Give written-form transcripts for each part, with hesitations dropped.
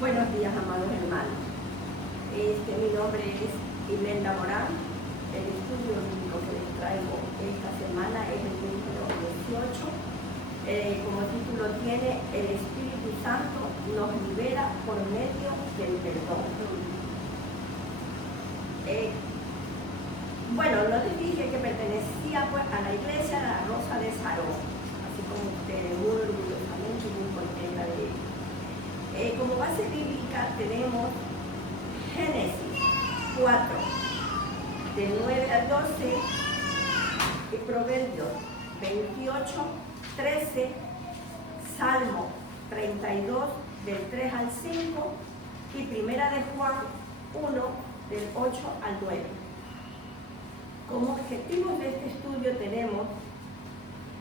Buenos días, amados hermanos. Mi nombre es Imelda Morán. El estudio bíblico que les traigo esta semana es el número 18. Como título tiene El Espíritu Santo nos libera por medio del perdón. No les dije que pertenecía pues a la iglesia de la Rosa de Sarón, así como ustedes, muy orgullosamente, muy contenta de ello. Como base bíblica tenemos Génesis 4, del 9 al 12, y Proverbios 28, 13, Salmo 32, del 3 al 5, y Primera de Juan 1, del 8 al 9. Como objetivos de este estudio tenemos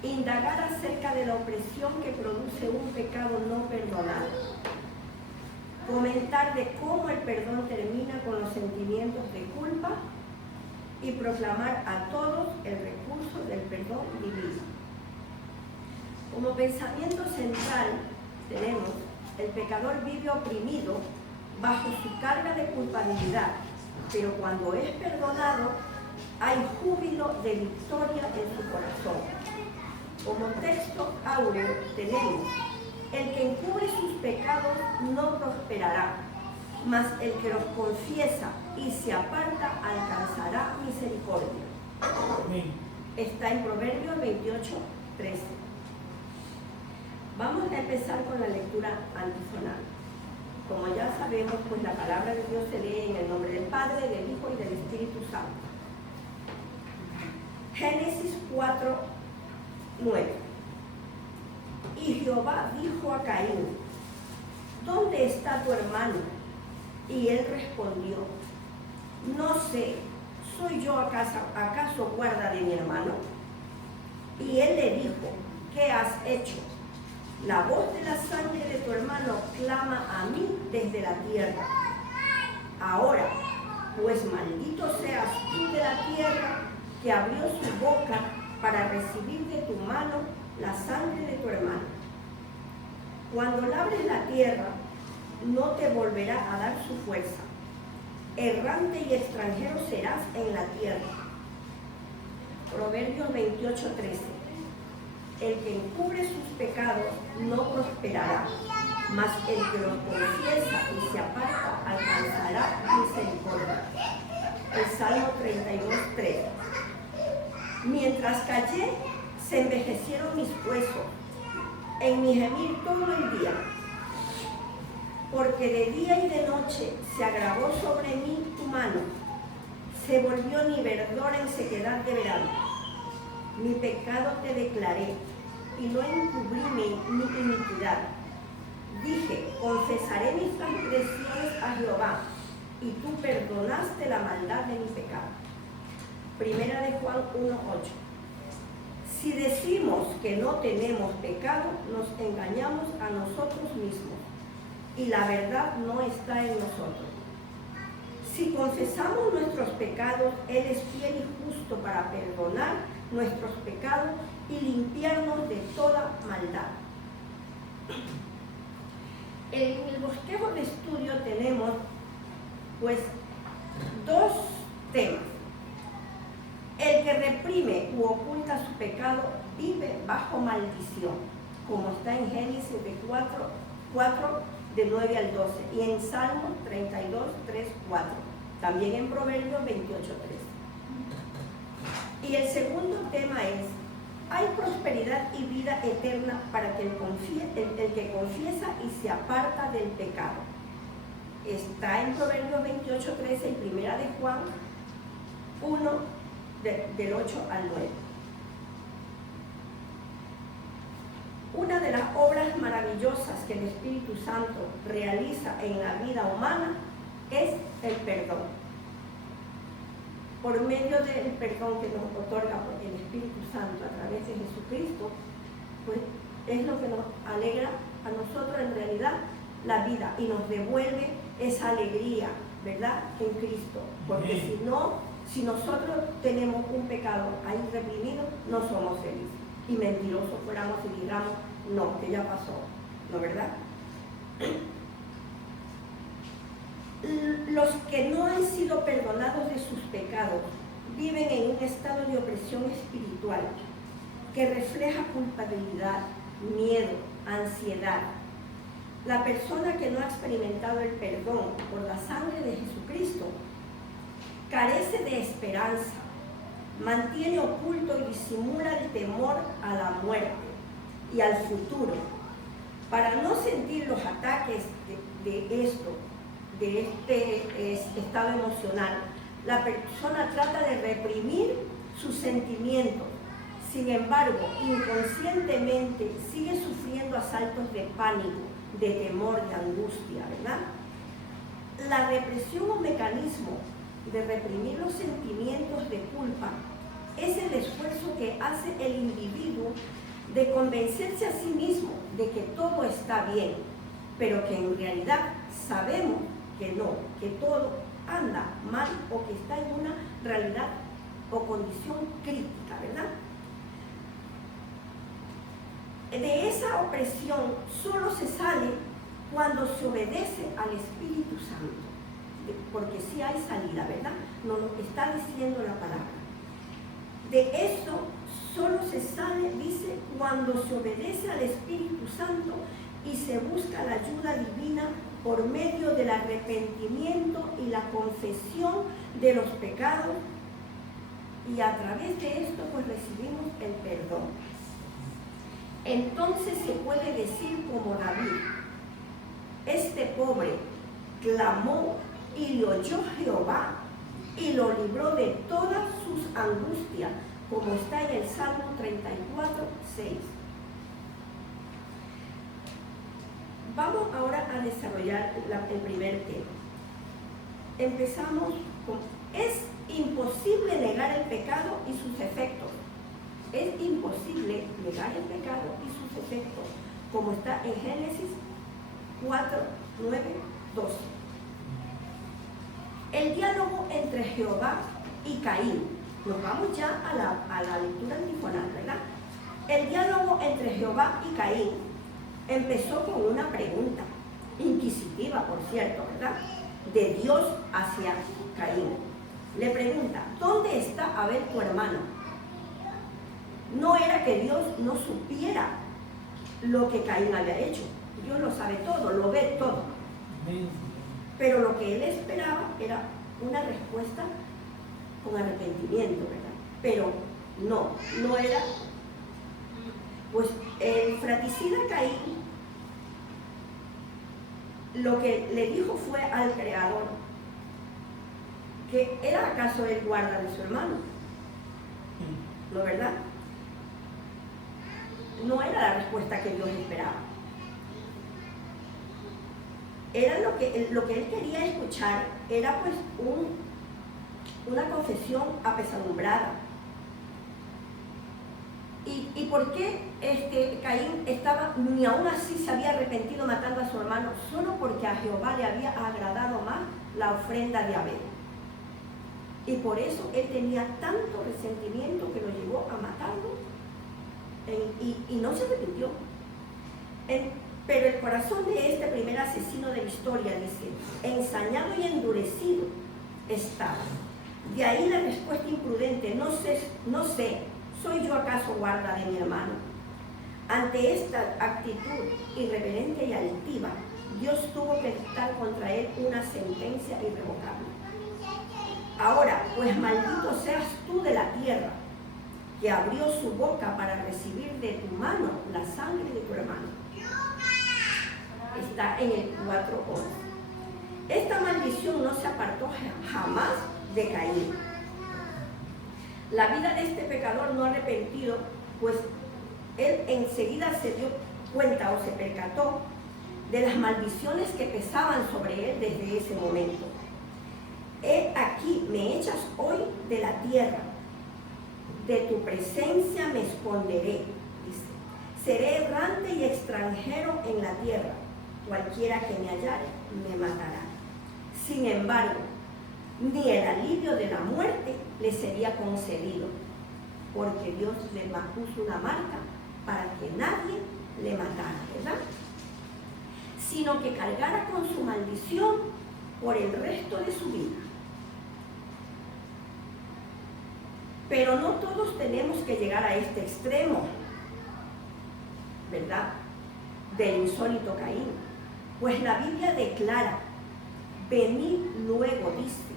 indagar acerca de la opresión que produce un pecado no perdonado, comentar de cómo el perdón termina con los sentimientos de culpa y proclamar a todos el recurso del perdón divino. Como pensamiento central tenemos: el pecador vive oprimido bajo su carga de culpabilidad, pero cuando es perdonado hay júbilo de victoria en su corazón. Como texto áureo tenemos: el que encubre sus pecados no prosperará, mas el que los confiesa y se aparta alcanzará misericordia. Amén. Está en Proverbios 28, 13. Vamos a empezar con la lectura antifonal. Como ya sabemos, pues la palabra de Dios se lee en el nombre del Padre, del Hijo y del Espíritu Santo. Génesis 4, 9. Y Jehová dijo a Caín: ¿dónde está tu hermano? Y él respondió: no sé, ¿soy yo acaso guarda de mi hermano? Y él le dijo: ¿qué has hecho? La voz de la sangre de tu hermano clama a mí desde la tierra. Ahora, pues maldito seas tú de la tierra, que abrió su boca para recibir de tu mano la sangre de tu hermano. Cuando labres la tierra, no te volverá a dar su fuerza. Errante y extranjero serás en la tierra. Proverbios 28, 13. El que encubre sus pecados no prosperará, mas el que los confiesa y se aparta alcanzará misericordia. El Salmo 32, 3. Mientras callé, se envejecieron mis huesos, en mi gemir todo el día, porque de día y de noche se agravó sobre mí tu mano, se volvió mi verdor en sequedad de verano. Mi pecado te declaré, y no encubrí mi iniquidad. Dije: confesaré mis transgresiones a Jehová, y tú perdonaste la maldad de mi pecado. Primera de Juan 1, 8. Si decimos que no tenemos pecado, nos engañamos a nosotros mismos, y la verdad no está en nosotros. Si confesamos nuestros pecados, Él es fiel y justo para perdonar nuestros pecados y limpiarnos de toda maldad. En el bosquejo de estudio tenemos pues dos temas. El que reprime u oculta su pecado vive bajo maldición, como está en Génesis 4, de 9 al 12, y en Salmo 32, 3, 4, también en Proverbios 28, 3. Y el segundo tema es: hay prosperidad y vida eterna para el que confiesa y se aparta del pecado. Está en Proverbios 28, 13 y Primera de Juan 1, del 8 al 9. Una de las obras maravillosas que el Espíritu Santo realiza en la vida humana es el perdón. Por medio del perdón que nos otorga el Espíritu Santo a través de Jesucristo, pues es lo que nos alegra a nosotros en realidad la vida y nos devuelve esa alegría, ¿verdad?, en Cristo. Porque si nosotros tenemos un pecado ahí reprimido, no somos felices. Y mentirosos fuéramos y digamos: no, que ya pasó. ¿No, verdad? Los que no han sido perdonados de sus pecados viven en un estado de opresión espiritual que refleja culpabilidad, miedo, ansiedad. La persona que no ha experimentado el perdón por la sangre de Jesucristo carece de esperanza, mantiene oculto y disimula el temor a la muerte y al futuro. Para no sentir los ataques de este estado emocional, la persona trata de reprimir sus sentimientos. Sin embargo, inconscientemente sigue sufriendo asaltos de pánico, de temor, de angustia, ¿verdad? La represión o mecanismo de reprimir los sentimientos de culpa es el esfuerzo que hace el individuo de convencerse a sí mismo de que todo está bien, pero que en realidad sabemos que no, que todo anda mal o que está en una realidad o condición crítica, ¿verdad? De esa opresión solo se sale cuando se obedece al Espíritu Santo, porque sí hay salida, ¿verdad? Nos lo está diciendo la palabra. De eso solo se sale, dice, cuando se obedece al Espíritu Santo y se busca la ayuda divina por medio del arrepentimiento y la confesión de los pecados, y a través de esto pues recibimos el perdón. Entonces se puede decir como David: este pobre clamó y le oyó Jehová y lo libró de todas sus angustias, como está en el Salmo 34, 6. Vamos ahora a desarrollar el primer tema. Empezamos con: es imposible negar el pecado y sus efectos. Es imposible negar el pecado y sus efectos, como está en Génesis 4, 9, 12. El diálogo entre Jehová y Caín. Nos vamos ya a la lectura antifonal, ¿verdad? El diálogo entre Jehová y Caín empezó con una pregunta, inquisitiva, por cierto, ¿verdad? De Dios hacia Caín. Le pregunta: ¿dónde está Abel tu hermano? No era que Dios no supiera lo que Caín había hecho. Dios lo sabe todo, lo ve todo. Pero lo que él esperaba era una respuesta con arrepentimiento, ¿verdad? Pero no era. Pues el fratricida Caín lo que le dijo fue al Creador que ¿era acaso el guarda de su hermano? ¿No, verdad? No era la respuesta que Dios esperaba. Era lo que él quería escuchar, era pues una confesión apesadumbrada. ¿Y por qué Caín ni aún así se había arrepentido matando a su hermano? Solo porque a Jehová le había agradado más la ofrenda de Abel. Y por eso él tenía tanto resentimiento que lo llevó a matarlo. Y no se arrepintió. Pero el corazón de este primer asesino de la historia, dice, ensañado y endurecido estaba. De ahí la respuesta imprudente: no sé, ¿soy yo acaso guarda de mi hermano? Ante esta actitud irreverente y altiva, Dios tuvo que dictar contra él una sentencia irrevocable. Ahora, pues maldito seas tú de la tierra, que abrió su boca para recibir de tu mano la sangre de tu hermano. Está en el 4:11. Esta maldición no se apartó jamás de Caín. La vida de este pecador no arrepentido, pues él enseguida se dio cuenta o se percató de las maldiciones que pesaban sobre él desde ese momento. He aquí, me echas hoy de la tierra, de tu presencia me esconderé, dice. Seré errante y extranjero en la tierra, cualquiera que me hallare me matará. Sin embargo, ni el alivio de la muerte le sería concedido, porque Dios le puso una marca para que nadie le matara, ¿verdad? Sino que cargara con su maldición por el resto de su vida. Pero no todos tenemos que llegar a este extremo, ¿verdad?, del insólito Caín. Pues la Biblia declara: venid luego, dice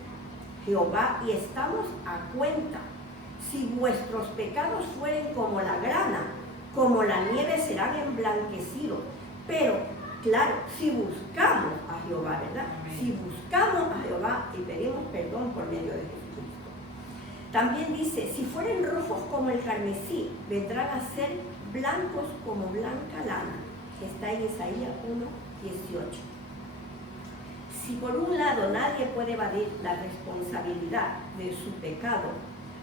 Jehová, y estamos a cuenta. Si vuestros pecados fueren como la grana, como la nieve serán emblanquecidos. Pero, claro, si buscamos a Jehová, ¿verdad? Si buscamos a Jehová y pedimos perdón por medio de Jesucristo. También dice: si fueren rojos como el carmesí, vendrán a ser blancos como blanca lana. Está en Isaías 1:18. Si por un lado nadie puede evadir la responsabilidad de su pecado,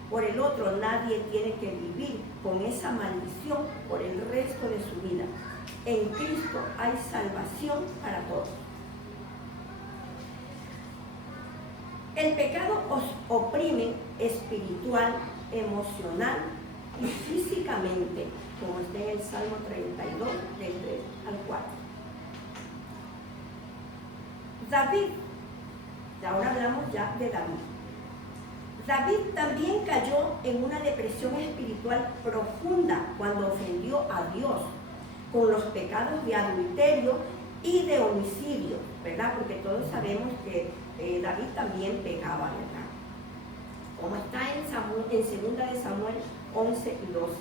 por el otro nadie tiene que vivir con esa maldición por el resto de su vida. En Cristo hay salvación para todos. El pecado os oprime espiritual, emocional y físicamente, como está en el Salmo 32, del 3 al 4. David, ahora hablamos ya de David. David también cayó en una depresión espiritual profunda cuando ofendió a Dios con los pecados de adulterio y de homicidio, ¿verdad? Porque todos sabemos que David también pecaba, ¿verdad? Como está en 2 de Samuel 11 y 12.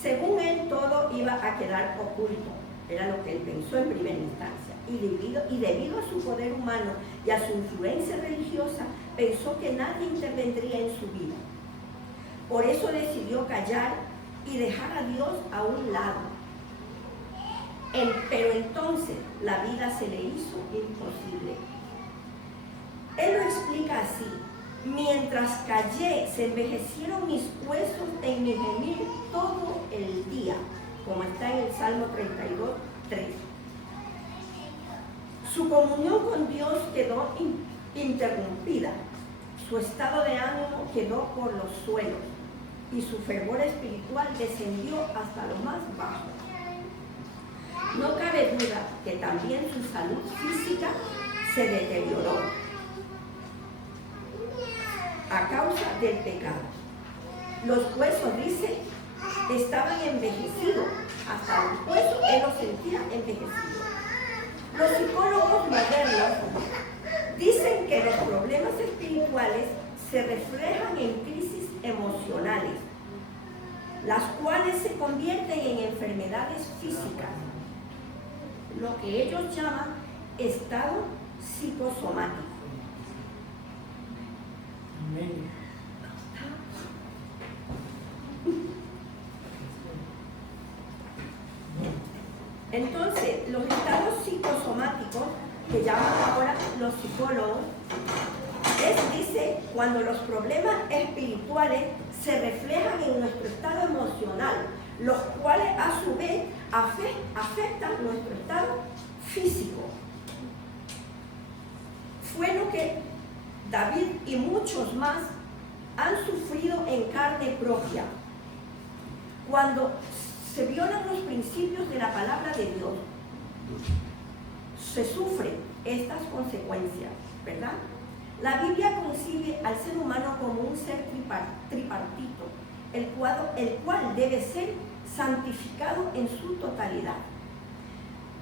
Según él, todo iba a quedar oculto, era lo que él pensó en primera instancia, y debido a su poder humano y a su influencia religiosa, pensó que nadie intervendría en su vida. Por eso decidió callar y dejar a Dios a un lado. Pero entonces la vida se le hizo imposible. Él lo explica así: mientras callé, se envejecieron mis huesos en mi gemir todo el día, como está en el Salmo 32, 3. Su comunión con Dios quedó interrumpida, su estado de ánimo quedó por los suelos y su fervor espiritual descendió hasta lo más bajo. No cabe duda que también su salud física se deterioró a causa del pecado. Los huesos, dice, estaban envejecidos, hasta los huesos él los sentía envejecidos. Los psicólogos modernos dicen que los problemas espirituales se reflejan en crisis emocionales, las cuales se convierten en enfermedades físicas, lo que ellos llaman estado psicosomático. Amén. Entonces, los estados psicosomáticos, que llaman ahora los psicólogos, dice, cuando los problemas espirituales se reflejan en nuestro estado emocional, los cuales a su vez afectan nuestro estado físico. Fue lo que David y muchos más han sufrido en carne propia. Cuando se violan los principios de la palabra de Dios, se sufren estas consecuencias, ¿verdad? La Biblia concibe al ser humano como un ser tripartito, el cual debe ser santificado en su totalidad.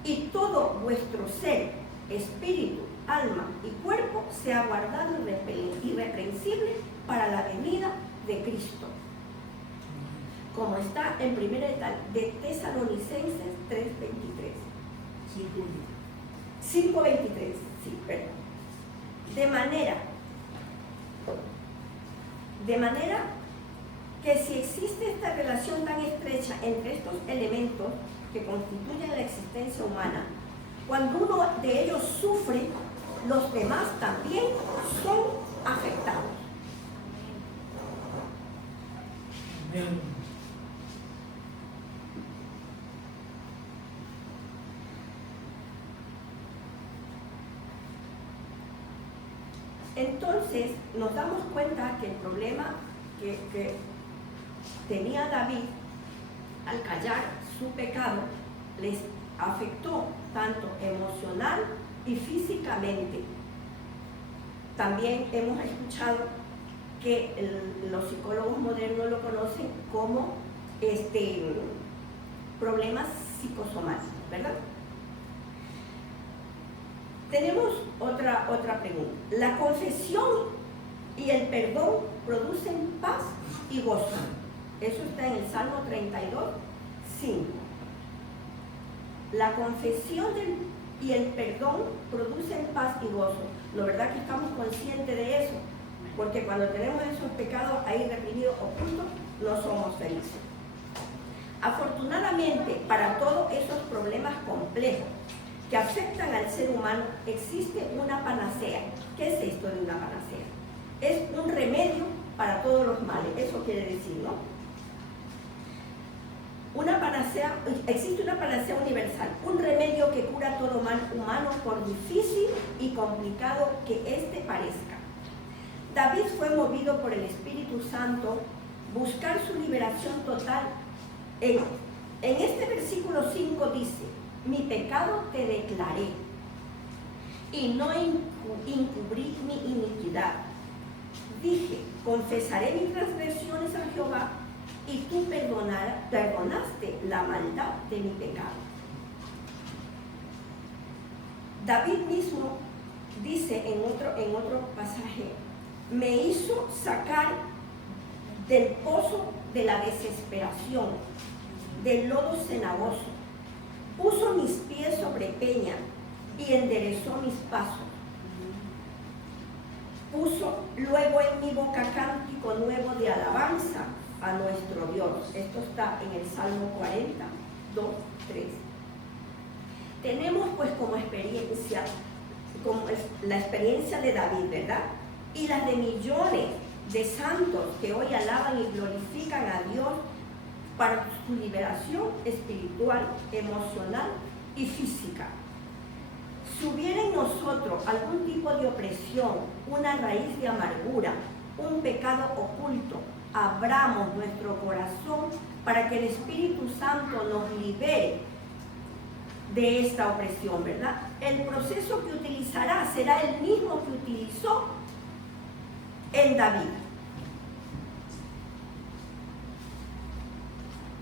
Y todo vuestro ser, espíritu, alma y cuerpo sea guardado irreprensible para la venida de Cristo, como está en 1 de Tesalonicenses 3:23. 5:23, sí, perdón. De manera que si existe esta relación tan estrecha entre estos elementos que constituyen la existencia humana, cuando uno de ellos sufre, los demás también son afectados. Amén. Entonces nos damos cuenta que el problema que tenía David al callar su pecado les afectó tanto emocional y físicamente. también hemos escuchado que los psicólogos modernos lo conocen como problemas psicosomáticos, ¿verdad? Tenemos otra pregunta. La confesión y el perdón producen paz y gozo. Eso está en el Salmo 32, 5. La confesión y el perdón producen paz y gozo. La verdad que estamos conscientes de eso, porque cuando tenemos esos pecados ahí reprimidos, ocultos, no somos felices. Afortunadamente, para todos esos problemas complejos que afectan al ser humano, existe una panacea. ¿Qué es esto de una panacea? Es un remedio para todos los males, eso quiere decir, ¿no? Existe una panacea universal, un remedio que cura todo mal humano por difícil y complicado que éste parezca. David fue movido por el Espíritu Santo buscar su liberación total. En este versículo 5 dice: mi pecado te declaré y no encubrí mi iniquidad. Dije, confesaré mis transgresiones a Jehová, y tú perdonaste la maldad de mi pecado. David mismo dice en otro pasaje: me hizo sacar del pozo de la desesperación, del lodo cenagoso, puso mis pies sobre peña y enderezó mis pasos. Puso luego en mi boca cántico nuevo de alabanza a nuestro Dios. Esto está en el Salmo 40, 2, 3. Tenemos pues como experiencia, la experiencia de David, ¿verdad? Y las de millones de santos que hoy alaban y glorifican a Dios para su liberación espiritual, emocional y física. Si hubiera en nosotros algún tipo de opresión, una raíz de amargura, un pecado oculto, abramos nuestro corazón para que el Espíritu Santo nos libere de esta opresión, ¿verdad? El proceso que utilizará será el mismo que utilizó en David.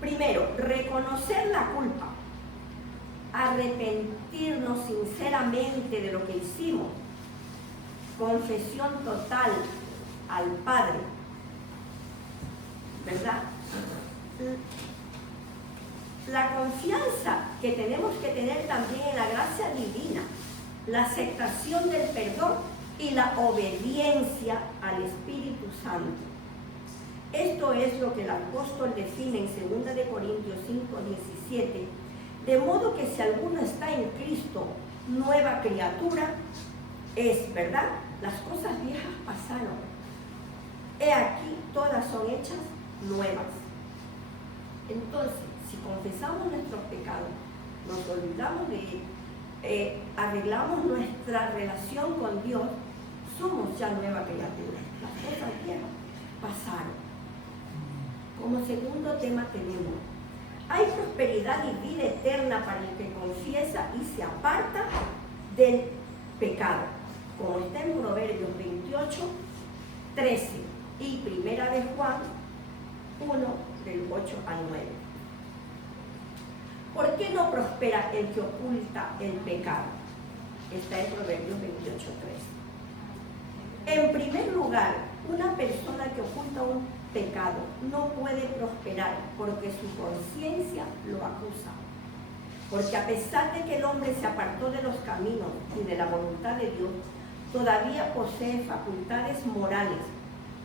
Primero, reconocer la culpa, arrepentirnos sinceramente de lo que hicimos, confesión total al Padre, ¿verdad? La confianza que tenemos que tener también en la gracia divina, la aceptación del perdón y la obediencia al Espíritu Santo. Esto es lo que el apóstol define en 2 de Corintios 5, 17. De modo que si alguno está en Cristo, nueva criatura es, ¿verdad? Las cosas viejas pasaron. He aquí, todas son hechas nuevas. Entonces, si confesamos nuestros pecados, nos olvidamos arreglamos nuestra relación con Dios, somos ya nueva criatura. Las cosas viejas pasaron. Como segundo tema tenemos: hay prosperidad y vida eterna para el que confiesa y se aparta del pecado, como está en Proverbios 28, 13 y Primera de Juan 1, del 8 al 9. ¿Por qué no prospera el que oculta el pecado? Está en Proverbios 28, 13. En primer lugar, una persona que oculta un pecado no puede prosperar porque su conciencia lo acusa. Porque a pesar de que el hombre se apartó de los caminos y de la voluntad de Dios, todavía posee facultades morales,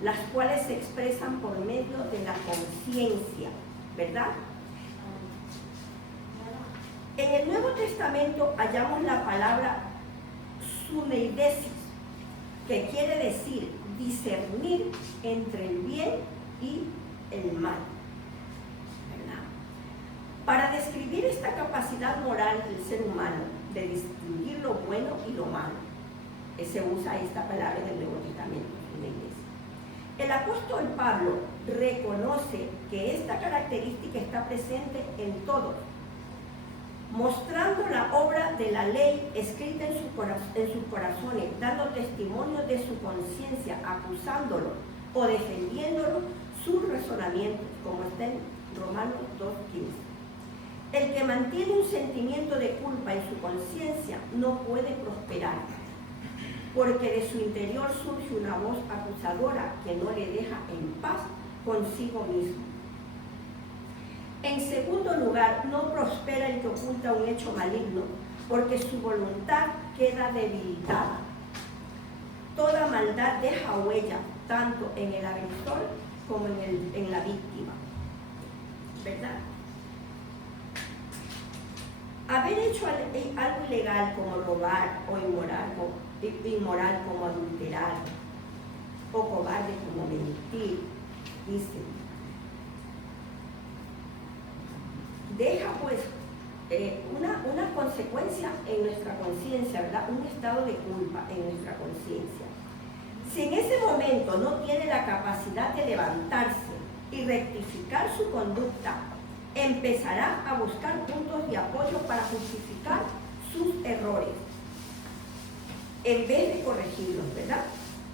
las cuales se expresan por medio de la conciencia, ¿verdad? En el Nuevo Testamento hallamos la palabra suneidesis, que quiere decir discernir entre el bien y el mal, ¿verdad? Para describir esta capacidad moral del ser humano de distinguir lo bueno y lo malo, se usa esta palabra en el Nuevo Testamento, en la iglesia. El apóstol Pablo reconoce que esta característica está presente en todos. mostrando la obra de la ley escrita en sus corazones, dando testimonio de su conciencia, acusándolo o defendiéndolo sus razonamientos, como está en Romanos 2:15. El que mantiene un sentimiento de culpa en su conciencia no puede prosperar, porque de su interior surge una voz acusadora que no le deja en paz consigo mismo. En segundo lugar, no prospera el que oculta un hecho maligno, porque su voluntad queda debilitada. Toda maldad deja huella, tanto en el agresor como en la víctima. ¿Verdad? Haber hecho algo ilegal como robar o inmoral como adulterar o cobarde como mentir, dice, deja pues una consecuencia en nuestra conciencia, ¿verdad? Un estado de culpa en nuestra conciencia. Si en ese momento no tiene la capacidad de levantarse y rectificar su conducta, empezará a buscar puntos de apoyo para justificar sus errores, en vez de corregirlos, ¿verdad?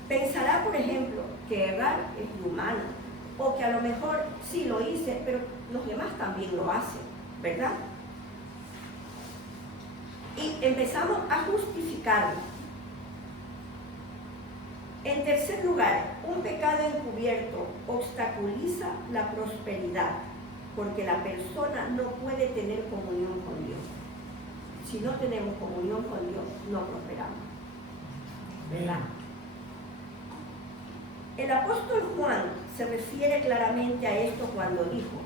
Pensará, por ejemplo, que errar es humano, o que a lo mejor sí lo hice, pero los demás también lo hacen, ¿verdad? Y empezamos a justificarlo. En tercer lugar, un pecado encubierto obstaculiza la prosperidad, porque la persona no puede tener comunión con Dios. Si no tenemos comunión con Dios, no prosperamos. ¿Verdad? El apóstol Juan se refiere claramente a esto cuando dijo: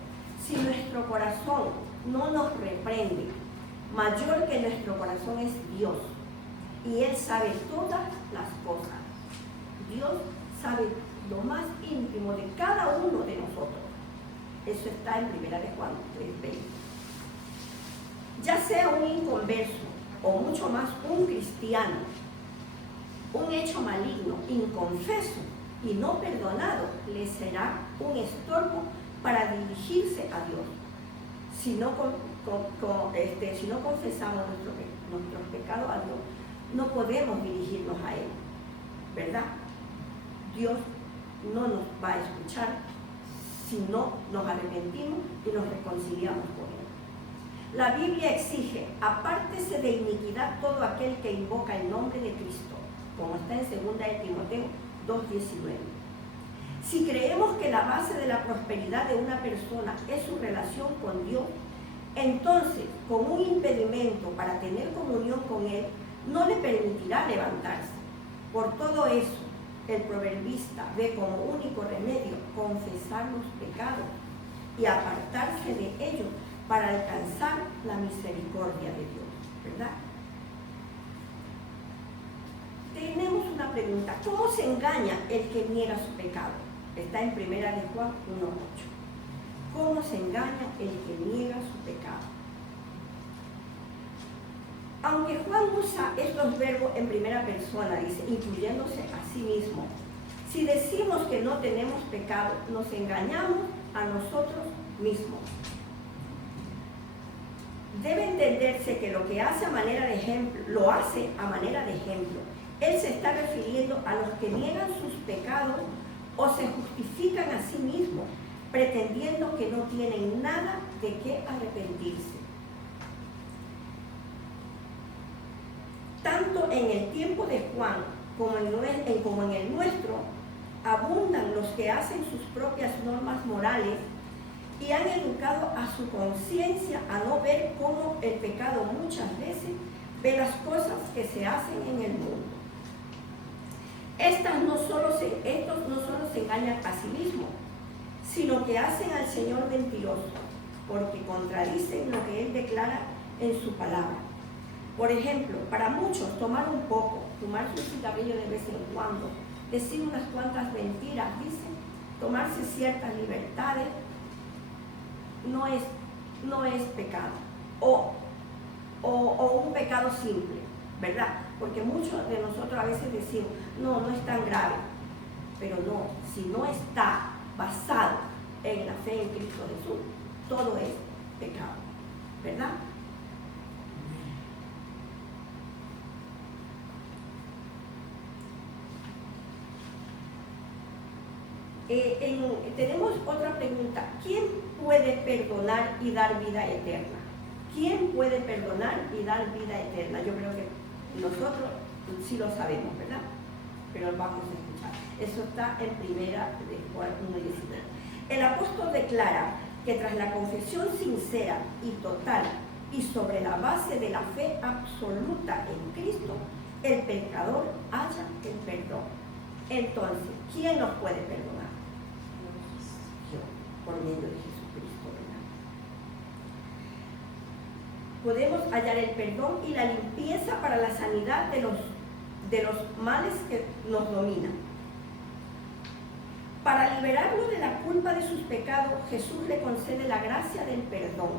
si nuestro corazón no nos reprende, mayor que nuestro corazón es Dios, y Él sabe todas las cosas. Dios sabe lo más íntimo de cada uno de nosotros. Eso está en 1 Juan 3:20. Ya sea un inconverso o mucho más un cristiano, un hecho maligno, inconfeso y no perdonado, le será un estorbo para dirigirse a Dios. Si no confesamos nuestros pecados a Dios, no podemos dirigirnos a Él, ¿verdad? Dios no nos va a escuchar si no nos arrepentimos y nos reconciliamos con Él. La Biblia exige: apártese de iniquidad todo aquel que invoca el nombre de Cristo, como está en 2 de Timoteo 2:19. Si creemos que la base de la prosperidad de una persona es su relación con Dios, entonces, con un impedimento para tener comunión con Él, no le permitirá levantarse. Por todo eso, el proverbista ve como único remedio confesar los pecados y apartarse de ellos para alcanzar la misericordia de Dios, ¿verdad? Tenemos una pregunta: ¿cómo se engaña el que niega su pecado? Está en 1 Juan 1:8. ¿Cómo se engaña el que niega su pecado? Aunque Juan usa estos verbos en primera persona, dice, incluyéndose a sí mismo, si decimos que no tenemos pecado, nos engañamos a nosotros mismos. Debe entenderse que lo que hace a manera de ejemplo, lo hace a manera de ejemplo. Él se está refiriendo a los que niegan sus pecados o se justifican a sí mismos, pretendiendo que no tienen nada de qué arrepentirse. Tanto en el tiempo de Juan como en el nuestro, abundan los que hacen sus propias normas morales y han educado a su conciencia a no ver cómo el pecado muchas veces ve las cosas que se hacen en el mundo. Estos no solo se engañan a sí mismos, sino que hacen al Señor mentiroso, porque contradicen lo que Él declara en su palabra. Por ejemplo, para muchos tomar un poco, fumarse un cigarrillo de vez en cuando, decir unas cuantas mentiras, dicen, tomarse ciertas libertades, no es pecado, o un pecado simple, ¿verdad? Porque muchos de nosotros a veces decimos, no es tan grave, pero no, si no está basado en la fe en Cristo Jesús, todo es pecado, ¿verdad? Tenemos otra pregunta. ¿Quién puede perdonar y dar vida eterna? ¿Quién puede perdonar y dar vida eterna? Yo creo que nosotros sí lo sabemos, ¿verdad? Pero vamos a escuchar. Eso está en 1 de Juan 1:19. El apóstol declara que tras la confesión sincera y total y sobre la base de la fe absoluta en Cristo, el pecador halla el perdón. Entonces, ¿quién nos puede perdonar? Yo, por medio de Jesucristo, ¿verdad? Podemos hallar el perdón y la limpieza para la sanidad de los males que nos dominan. Para liberarlo de la culpa de sus pecados, Jesús le concede la gracia del perdón.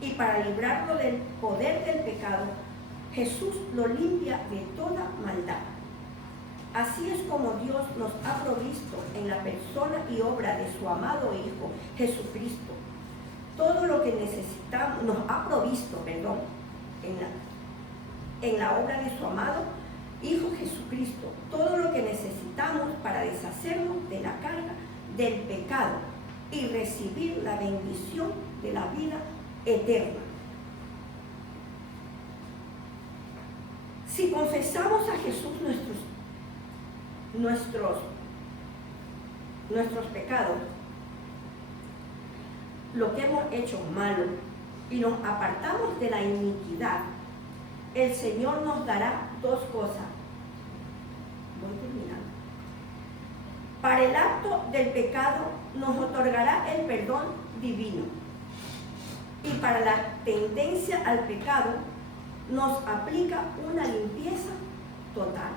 Y para librarlo del poder del pecado, Jesús lo limpia de toda maldad. Así es como Dios nos ha provisto en la persona y obra de su amado Hijo, Jesucristo. Todo lo que necesitamos, nos ha provisto, perdón, en la obra de su amado Hijo Jesucristo, todo lo que necesitamos para deshacernos de la carga del pecado y recibir la bendición de la vida eterna. Si confesamos a Jesús nuestros pecados, lo que hemos hecho malo, y nos apartamos de la iniquidad, el Señor nos dará dos cosas. Voy terminando. Para el acto del pecado nos otorgará el perdón divino. Y para la tendencia al pecado nos aplica una limpieza total.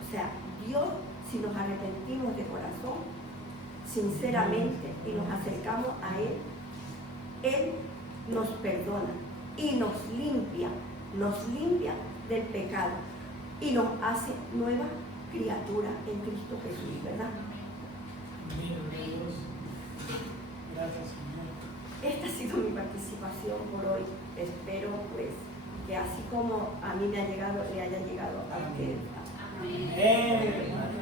O sea, Dios, si nos arrepentimos de corazón, sinceramente, y nos acercamos a Él nos perdona y nos limpia del pecado y nos hace nueva criatura en Cristo Jesús, ¿verdad? Gracias, Señor. Esta ha sido mi participación por hoy. Espero pues que así como a mí me ha llegado, le haya llegado a ustedes. Amén.